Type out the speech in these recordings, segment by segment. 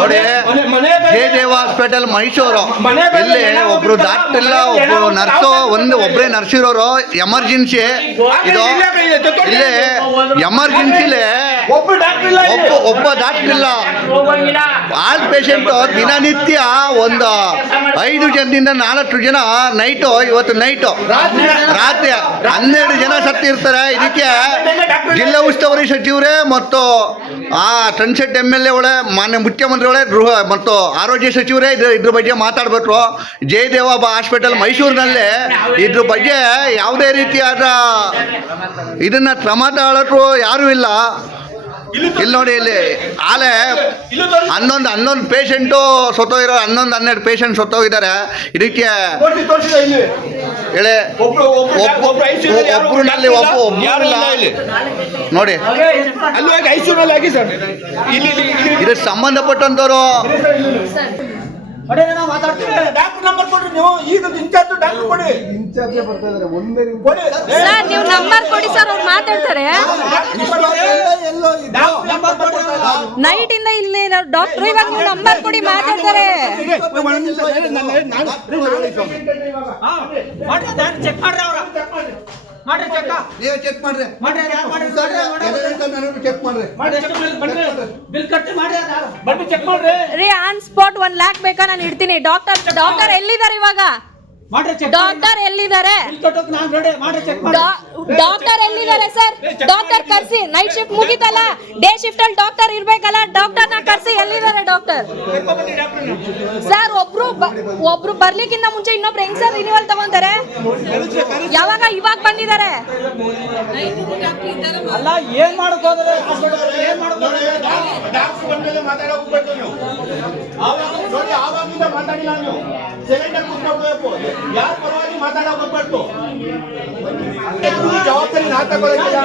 ನೋಡಿ, ಜಯದೇವ ಹಾಸ್ಪಿಟಲ್ ಮೈಸೂರು, ಇಲ್ಲಿ ಒಬ್ರು ಡಾಕ್ಟರ್ ಇಲ್ಲ, ಒಬ್ರು ನರ್ಸು, ಒಬ್ಬರೇ ನರ್ಸ್ ಇರೋರು. ಎಮರ್ಜೆನ್ಸಿ ಇದು, ಇಲ್ಲಿ ಎಮರ್ಜೆನ್ಸಿಲಿ ಒಬ್ಬ ಡಾಕ್ಟರ್ ಇಲ್ಲ. ಆಲ್ ಪೇಷಂಟ್ ದಿನನಿತ್ಯ ಒಂದು 5 ಜನದಿಂದ 4 ಜನ ನೈಟು, ಇವತ್ತು ನೈಟು ರಾತ್ರಿ 12 ಜನ ಸತ್ತಿರ್ತಾರೆ. ಇದಕ್ಕೆ ಜಿಲ್ಲಾ ಉಸ್ತುವಾರಿ ಸಚಿವರೇ ಮತ್ತು ಸನ್ಸೆಟ್ MLA ಒಳೆ, ಮಾನ್ಯ ಮುಖ್ಯಮಂತ್ರಿಗಳೇ ಮತ್ತು ಆರೋಗ್ಯ ಸಚಿವರೇ ಇದ್ರ ಬಗ್ಗೆ ಮಾತಾಡ್ಬೇಕು. ಜಯದೇವ ಹಾಸ್ಪಿಟಲ್ ಮೈಸೂರಿನಲ್ಲಿ ಇದ್ರ ಬಗ್ಗೆ ಯಾವುದೇ ರೀತಿಯಾದ ಇದನ್ನ ಕ್ರಮ ತಗೊಳ್ಳೋರು ಯಾರೂ ಇಲ್ಲ. ಇಲ್ಲಿ ನೋಡಿ, ಇಲ್ಲಿ ಆಲೆ 11 ಪೇಷಂಟು ಸತ್ತೋಗಿರೋ, 11-12 ಪೇಷಂಟ್ ಸತ್ತೋಗಿದ್ದಾರೆ. ಇದಕ್ಕೆ ಹೇಳಿ ಒಬ್ಬರಲ್ಲಿ ನೋಡಿ, ಇದಕ್ಕೆ ಸಂಬಂಧಪಟ್ಟಂತವರು ನೀವು ನಂಬರ್ ಕೊಡಿ ಸರ್, ಅವ್ರು ಮಾತಾಡ್ತಾರೆ. ನೈಟ್ ಇಂದ ಇಲ್ಲಿ ಡಾಕ್ಟರ್, ಇವಾಗ ನೀವು ನಂಬರ್ ಕೊಡಿ, ಮಾತಾಡ್ತಾರೆ. ಚೆಕ್ ಮಾಡ್ರಿ. ಆನ್ ಸ್ಪಾಟ್ 1 lakh ಬೇಕಾ? ನಾನು ಇಡ್ತೀನಿ. ಡಾಕ್ಟರ್ ಎಲ್ಲಿದ್ದಾರೆ ಇವಾಗ? ಡಾಕ್ಟರ್ ಎಲ್ಲಿದ್ದಾರೆ? ಡಾಕ್ಟರ್ ಎಲ್ಲಿದ್ದಾರೆ ಸರ್? ಡಾಕ್ಟರ್ ಕರ್ಸಿ. ನೈಟ್ ಶಿಫ್ಟ್ ಮುಗಿತಲ್ಲ, ಡೇ ಶಿಫ್ಟ್ ಅಲ್ಲಿ ಡಾಕ್ಟರ್ ಇರ್ಬೇಕಲ್ಲ, ಡಾಕ್ಟರ್ನ ಕರ್ಸಿ. ಎಲ್ಲಿದ್ದಾರೆ ಡಾಕ್ಟರ್? ಸರ್, ಒಬ್ರು ಬರ್ಲಿಕ್ಕಿಂತ ಮುಂಚೆ ಇನ್ನೊಬ್ರು ಹೆಂಗ್ ಸರ್ ರಿನ್ಯೂವಲ್ ತಗೊಂತಾರೆ? ಇವಾಗ ಬಂದಿದ್ದಾರೆ. ಅಲ್ಲ, ಏನ್ ಮಾಡೋದು? ಯಾರ ಪರವಾಗಿ ಮಾತಾಡೋಗ್ಬಾರ್ದು. ಜವಾಬ್ದಾರಿ ನಾ ತಗೊಳ್ಳಿಲ್ಲ.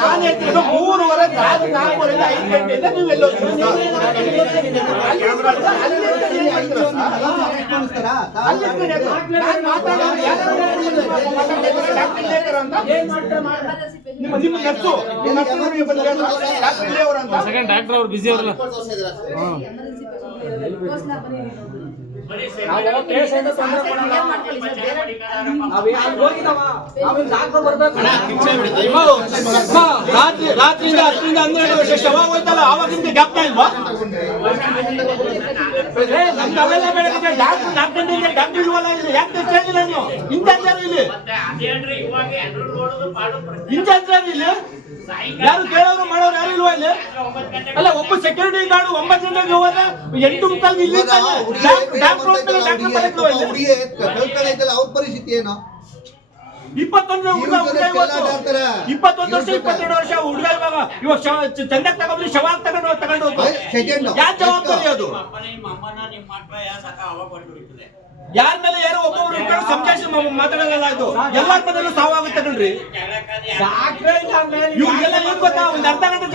ನಾನು ಹೇಳ್ತೀನಿ 3:30 4:45 5 ಗಂಟೆಯಿಂದ ನೀವು ಎಲ್ಲೋ ಡಾಕ್ಟರ್ ಅವ್ರು ಬಿಸಿ ಅವರಲ್ಲ. ರಾತ್ರಿಯಿಂದ 10-12 ವರ್ಷ ಶವ ಹೋಯ್ತಲ್ಲ, ಆವಾಗಿಂದ ಜ್ಞಾಪಕ ಇಲ್ವಾ? ನಮ್ಗೆ ಅವೆಲ್ಲ ಬೆಳಗ್ಗೆ ಡಾಕ್ಟರ್ ಇಲ್ವಲ್ಲ, ಇಲ್ಲಿ ಯಾಕೆ ಕೇಳಿಲ್ಲ ನೀವು? ಇನ್ಚಾರ್ಜ್ ಯಾರು ಇಲ್ಲಿ? ಇನ್ಚಾರ್ಜ್ ಯಾರು ಇಲ್ಲಿ? ಯಾರು ಕೇಳೋರು ಮಾಡೋರು ಯಾರು ಇಲ್ವಾ ಇಲ್ಲಿ? ಅಲ್ಲ, ಒಬ್ಬ ಸೆಕ್ಯೂರಿಟಿ ಗಾರ್ಡ್ 9 ಗಂಟೆಗೆ ಹೋದ್ರೆ 8:30 ಇಲ್ಲಿ ಅವ್ರ ಪರಿಸ್ಥಿತಿ ಏನು? 21 ವರ್ಷ 22 ವರ್ಷ ಹುಡುಗ ಇವಾಗ ಚಂದಕ್ಕೆ ತಗೊಂಡ್ರಿ, ಶವ ತಗೊಂಡು ಯಾರ ಜವಾಬ್ದಾರಿ ಅದು? ಯಾರ ಮೇಲೆ ಯಾರೋ ಒಬ್ಬೊಬ್ರು ಇಟ್ಕೊಂಡು ಸಂಜಾಯಿಸಿ ಮಾತಾಡೋಲ್ಲ. ಇದು ಎಲ್ಲಾರ ಮನೇಲೂ ಸಾವಾಗುತ್ತೆ ಕಣ್ರಿ. ಇವ್ರಿಗೆಲ್ಲ ಏನ್ ಗೊತ್ತಾ? ಒಂದ್ ಅರ್ಧ ಗಂಟೆ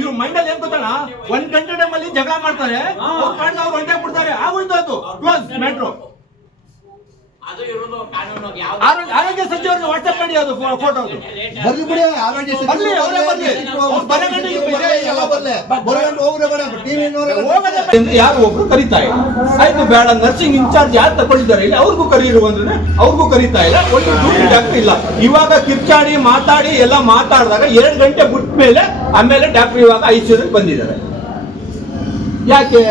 ಇವ್ರ ಮೈಂಡಲ್ಲಿ ಏನ್ ಗೊತ್ತಣ, 1 ಗಂಟೆ ಟೈಮಲ್ಲಿ ಜಗಳ ಮಾಡ್ತಾರೆ, ಅವ್ರು ಹೊಂಟೆ ಬಿಡ್ತಾರೆ. ಆಗೋಯ್ತು, ಅದು ಕ್ಲೋಸ್ ಮ್ಯಾಟ್ರು. ಆರೋಗ್ಯ ಸಚಿವರಿಗೆ ವಾಟ್ಸ್ಆಪ್ ಮಾಡಿ ಅದು ಫೋಟೋ ಯಾರು ಒಬ್ರು ಕರೀತಾ ಇಲ್ಲ. ಆಯ್ತು, ಬೇಡ, ನರ್ಸಿಂಗ್ ಇನ್ಚಾರ್ಜ್ ಯಾರು ತಗೊಂಡಿದ್ದಾರೆ ಇಲ್ಲಿ ಅವ್ರಿಗೂ ಕರೀರು ಅಂದ್ರೆ ಅವ್ರಿಗೂ ಕರೀತಾ ಇಲ್ಲ. ಒಂದು ಡಾಕ್ಟರ್ ಇಲ್ಲ. ಇವಾಗ ಕಿರ್ಚಾಡಿ ಮಾತಾಡಿ ಎಲ್ಲ ಮಾತಾಡಿದಾಗ 2 ಗಂಟೆ ಬಿಟ್ಟ ಮೇಲೆ ಆಮೇಲೆ ಡಾಕ್ಟರ್ ಇವಾಗ ಐಸಿಯು ಬಂದಿದ್ದಾರೆ. ಯಾಕೆ?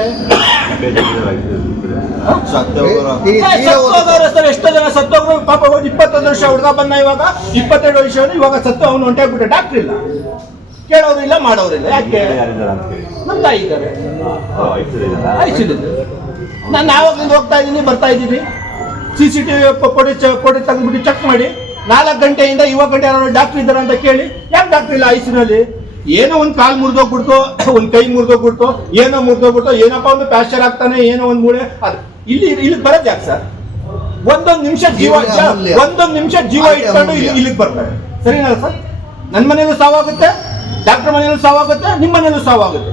ಎಷ್ಟೋ ಜನ ಸತ್ತೋಗ್ರು ಪಾಪ. 21 ವರ್ಷ ಹುಡುಗ ಬಂದ, ಇವಾಗ 22 ವರ್ಷ, ಇವಾಗ ಸತ್ತು ಅವನು ಹೊಂಟಾಗ್ಬಿಟ್ಟ. ಡಾಕ್ಟರ್ ಇಲ್ಲ, ಕೇಳೋರಿಲ್ಲ, ಮಾಡೋರಿಲ್ಲ. ಯಾಕೆ? ನಮ್ಮ ತಾಯಿ ಇದ್ದಾರೆ, ನಾನು ಯಾವಾಗಲಿಂದ ಹೋಗ್ತಾ ಇದ್ದೀನಿ, ಬರ್ತಾ ಇದ್ದೀನಿ. CCTV ಕೊಡಿ ತೆಗೆದ್ಬಿಟ್ಟು ಚೆಕ್ ಮಾಡಿ. 4 ಗಂಟೆಯಿಂದ ಇವಾಗ ಗಂಟೆ ಯಾರು ಡಾಕ್ಟರ್ ಇದ್ದಾರೆ ಅಂತ ಕೇಳಿ, ಯಾಕೆ ಡಾಕ್ಟರ್ ಇಲ್ಲ ಐಸಿನಲ್ಲಿ? ಏನೋ ಒಂದು ಕಾಲು ಮುರಿದೋಗ್ಬಿಡ್ತು, ಒಂದು ಕೈ ಮುರಿದೋಗ್ಬಿಡ್ತು, ಏನೋ ಮುರಿದೋಗ್ಬಿಡ್ತು, ಏನಪ್ಪ ಒಂದು ಪ್ಯಾಸ್ಚರ್ ಆಗ್ತಾನೆ, ಏನೋ ಒಂದು ಮೂಳೆ. ಇಲ್ಲಿ ಬರೋದು ಯಾಕೆ ಸರ್? ಒಂದೊಂದು ನಿಮಿಷ ಜೀವ ಇಟ್ಕೊಂಡು ಇಲ್ಲಿಗೆ ಬರ್ತಾರೆ. ಸರಿನಾ ಸರ್? ನನ್ನ ಮನೇಲೂ ಸಾವಾಗುತ್ತೆ, ಡಾಕ್ಟರ್ ಮನೇಲೂ ಸಾವಾಗುತ್ತೆ, ನಿಮ್ಮ ಮನೇಲೂ ಸಾವಾಗುತ್ತೆ.